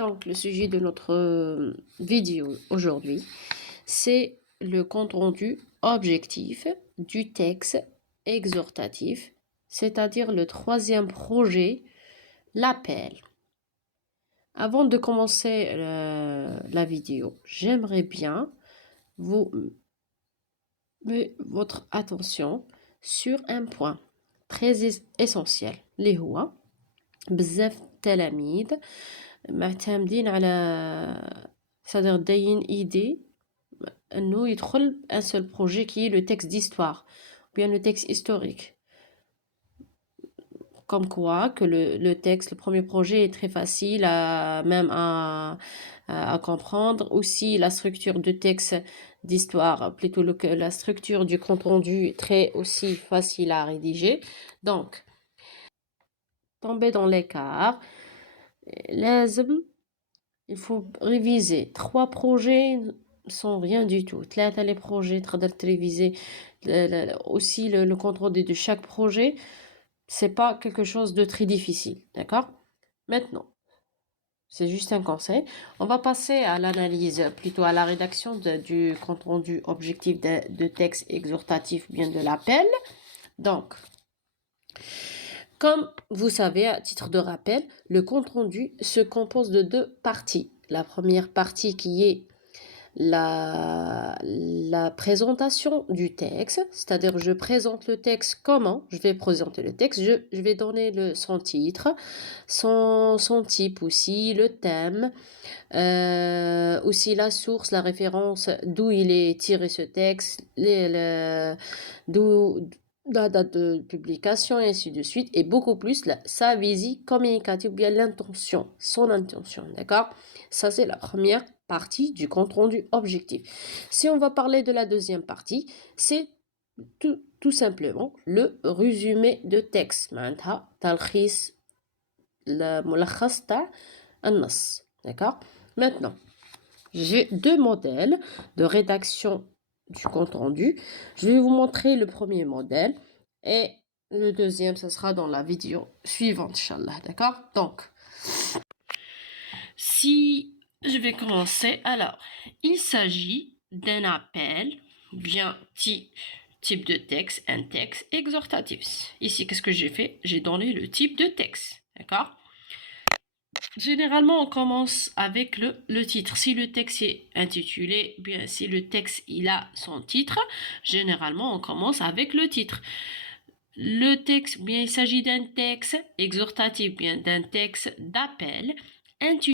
Donc, le sujet de notre vidéo aujourd'hui, c'est le compte rendu objectif du texte exhortatif, c'est-à-dire le troisième projet, l'appel. Avant de commencer la vidéo, j'aimerais bien vous mettre votre attention sur un point très essentiel. اللي هو بزاف تلاميذ معتمدين على c'est-à-dire داين idée انه يدخل un seul projet qui est le texte d'histoire ou bien le texte historique, comme quoi que le texte, le premier projet est très facile à comprendre. Aussi la structure de texte d'histoire, plutôt la structure du compte rendu est très aussi facile à rédiger. Donc tomber dans l'écart, il faut réviser 3 projets sans rien du tout. 3 les projets تقدر réviser aussi le compte rendu de chaque projet. C'est pas quelque chose de très difficile, d'accord? Maintenant, c'est juste un conseil. On va passer à l'analyse, plutôt à la rédaction du compte rendu objectif de texte exhortatif, bien de l'appel. Donc, comme vous savez, à titre de rappel, le compte rendu se compose de 2 parties. La première partie qui est la présentation du texte, c'est-à-dire je présente le texte. Comment je vais présenter le texte? Je vais donner son titre, son type aussi, le thème, aussi la source, la référence, d'où il est tiré ce texte, la date de publication et ainsi de suite, et beaucoup plus sa visée communicative, bien l'intention, son intention, d'accord? Ça, c'est la première partie du compte rendu objectif. Si on va parler de la deuxième partie, c'est tout simplement le résumé de texte. معناتها تلخيص الملخص تاع النص. D'accord? Maintenant, j'ai 2 modèles de rédaction du compte rendu. Je vais vous montrer le premier modèle et le deuxième, ce sera dans la vidéo suivante, Inch'Allah. D'accord? Donc, si je vais commencer, alors, il s'agit d'un appel, bien type de texte, un texte exhortatif. Ici, qu'est-ce que j'ai fait? J'ai donné le type de texte. D'accord? Généralement, on commence avec le titre. Si le texte est intitulé, bien si le texte il a son titre, généralement on commence avec le titre. Le texte, bien il s'agit d'un texte exhortatif, bien d'un texte d'appel intitulé